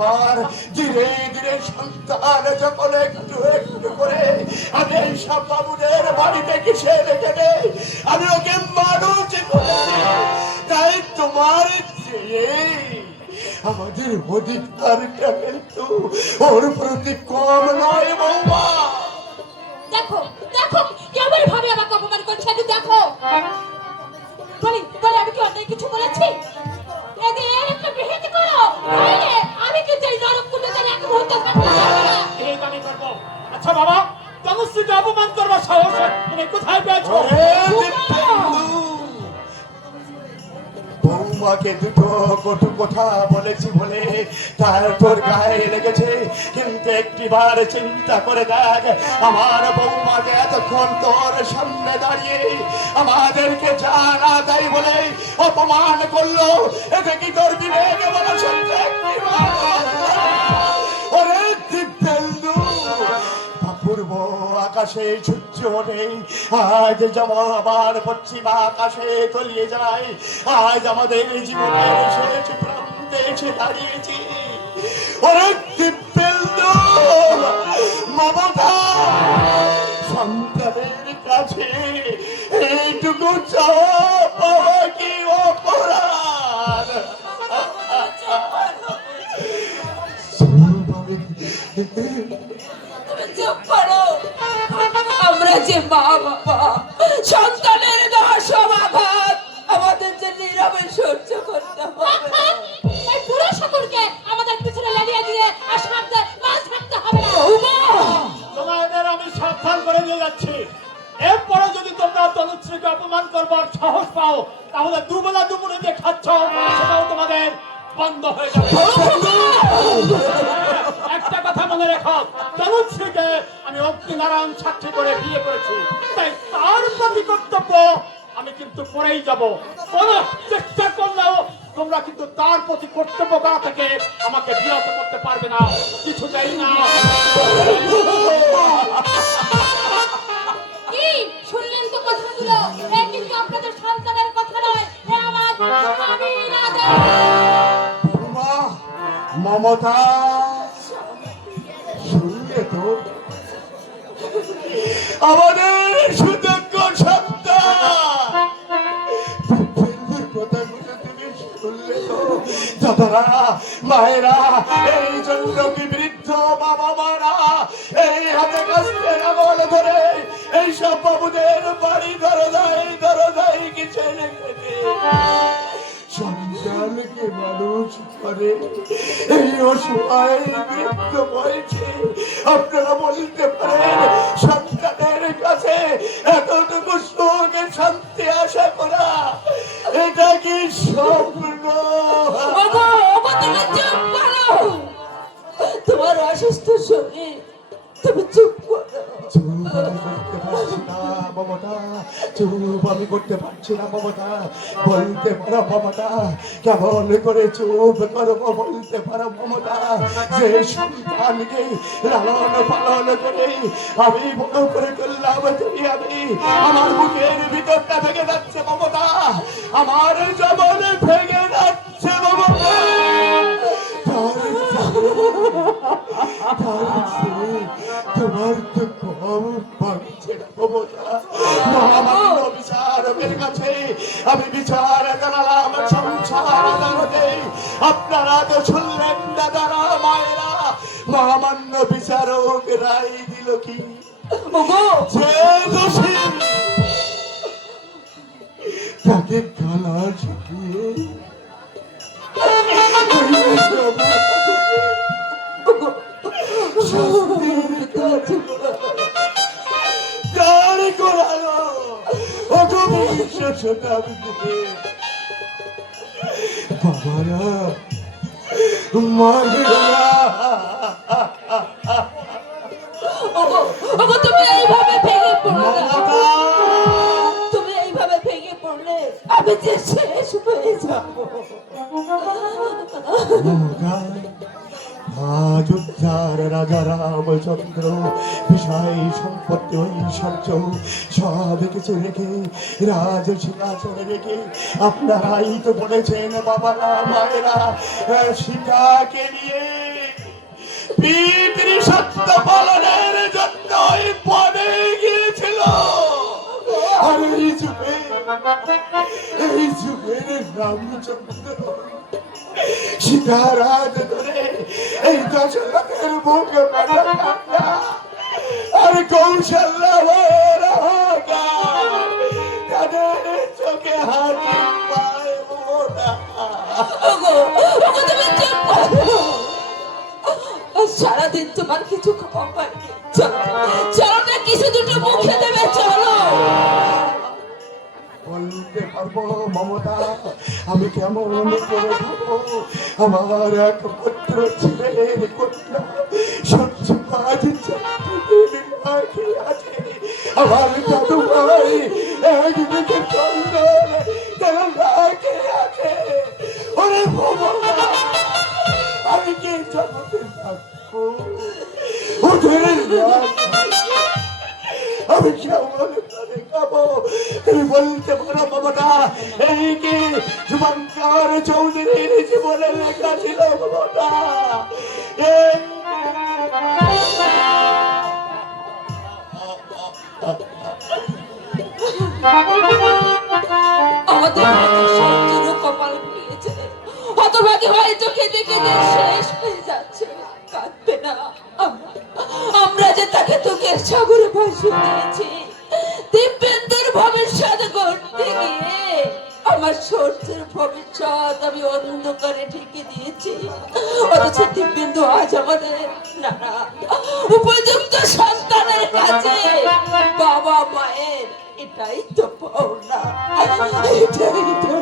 তারপর ধীরে ধীরে সন্তান যখন একটু একটু করে আমি এইসব বাবুদের বাড়িতে কিসে রেখে দেই, আমি ওকে মানুষ করেছি। তাই তোমার চেয়ে আমাদের অধিকারটা কিন্তু ওর প্রতি কম নয় বৌমা। দেখো দেখো কেমন ভাবে আমাকে অপমান করছে, আমি দেখো বলি বলি আমি কি অন্যায় কিছু বলেছি? এদের একটা বিহিত করো, নাহলে আমি কি এই নরক কুণ্ডতে এক মুহূর্ত থাকতে পারবো না। এই আমি করব। আচ্ছা বাবা, তনুশ্রীকে অপমান করবার সাহস তুমি কোথায় পেয়েছো? বৌমাকে দুটো কটু কথা বলেছি বলে তার তোর গায়ে লেগেছে, কিন্তু একটিবার চিন্তা করে দেখ, আমার বৌমাকে এতক্ষণ তোর সামনে দাঁড়িয়ে আমাদেরকে জানা দেয় বলে অপমান করলো, এতে কি তোর বিবেক বলা সত্যি? ওরে দিব্যেন্দু, পূর্ব আকাশে সূর্য নেই, আজ যেমন আবার পশ্চিম আকাশে তলিয়ে যায়, আজ আমাদের জীবনের শেষ প্রান্তে এসে দাঁড়িয়েছি। ওরে দিব্যেন্দু, মমতা সন্তানের কাছে এইটুকু চাওয়া কি অপরাধ? আমরা যে মা বাবা, সন্তানের দশ আঘাত আমাদের যে নীরবে সহ্য করতে হবে। এই পুরো সকলকে আমাদের পিছনে লাগিয়ে দিয়ে আর সাবধান মাছ থাকতে হবে না। তোমাদের আমি সাবধান করে দিয়ে যাচ্ছি, এরপরে যদি তোমরা তনুশ্রীকে অপমান করবার সাহস পাও, তাহলে দুবেলা দুপুরে যে খাচ্ছ সেটাও তোমাদের বন্ধ হয়ে যাবে। একটা কথা মনে রেখো, তনুশ্রীকে আমি অগ্নিনারায়ণ সাক্ষী করে বিয়ে করেছি, তাই তার প্রতি কর্তব্য আমি কিন্তু করেই যাব। কোন চেষ্টা করলেও তোমরা কিন্তু তার প্রতি কর্তব্য করা থেকে আমাকে বিরত করতে পারবে না, কিছুতেই না। কি শুনলেন তো কথাগুলো? এই কিন্তু আপনাদের সন্তানের কথা নয়, এ আমার স্বামী রাজা। মমতা শুনলে তো আমাদের সুযোগ্য সত্তা কথাগুলো তুমি শুনলে তো? দাদারা, মায়েরা, এই জন্য কি বৃদ্ধ বাবা মারা এই হাতে কাস্তে আমল ধরে এইসব বাবুদের বাড়ি দরজায় কিছু রেখেছে সন্তানকে মানুষ করে এই অসহায় বৃদ্ধ বয়সে? আপনারা বলতে পারেন সন্তানের কাছে এতটুকু সুখ শান্তি আশা করা এটা কি স্বপ্ন? তোমার অসুস্থ শরীর, তুমি চুপ করো। চুপ আমি করতে পারছি না মমতা, বলতে পারো মমতা, কেমন করে চুপ করবো বলতে পারো মমতা? যে সন্তানকে লালন পালন করে আমি বড় করে করলাম, তুমি আমি আমার বুকের ভিতরটা ভেঙে যাচ্ছে মমতা, আমার যেমন ভেঙে যাচ্ছে মমতা। তোমার তো কম পাচ্ছে না মমতা। মহামান্য বিচারকের কাছে আমি বিচার জানালাম সংসার আদালতে, আপনারা তো শুনলেন দাদারা, মায়েরা, মহামান্য বিচারক রায় দিল কি? যে দোষী তাকে গালা শিখিয়ে বাবারা, তুমি এইভাবে ভেঙে পড়লে, তুমি এইভাবে ভেঙে পড়লে আমি যে শেষ হয়ে যাবো। আজ উদ্ধার রাজা রামচন্দ্র বিষয় সম্পত্তি ঐশ্বর্য সব কিছু রেখে রাজ সিংহাসনে রেখে আপনারাই তো বলেছেন বাবারা মায়েরা সীতাকে নিয়ে পিতৃ সত্য পালনের জন্য ওই পদে গিয়েছিল। আর এই যুগের রামচন্দ্র সীতার হাত ধরে এই দশরথের মুখে পাঠা কাটা, আর কৌশল্যা ভয়ের হাহাকার, তাদের চোখে হাসি পায় ওরা। ওগো, ওগো তুমি চুপ করো। সারাদিন তোমার কিছু খাওয়া পাইনি। চলো চলো না, কিছু দুটো মুখে দেবে, চলো। বলতে পারবো মমতা, আমি কেমন করে খাবো? আমার এক পুত্র ছেলের কন্যা সহ্য কাজ আছে। আমার দাদু ভাই একদিকে চন্দন কেন রাখে আছে। ওরে মমতা, আমি কি জগতে থাকবো ওদের আমি কেমন করে খাবো? তুমি বলতে পারো মমতা, এই কি শুভঙ্কর চৌধুরীর জীবনে লেখা ছিল মমতা? আমাদের সজ্জন্য কপাল খুলিয়েছে, হতভাগী হয়ে চোখে দেখে শেষ হয়ে যাচ্ছে। কাঁদবে না, আমরা যে তাকে তোকের সাগরে ভাসিয়ে দিয়েছি। দিব্যেন্দুর ভবিষ্যৎ গড়তে গিয়ে আমার সূর্যের ভবিষ্যৎ আমি অন্ধকারে ঢেকে দিয়েছি। অথচ দিব্যেন্দু আজ আমাদের না উপযুক্ত সন্তানের কাছে বাবা মায়ের এটাই তো পাওনা, এটাই তো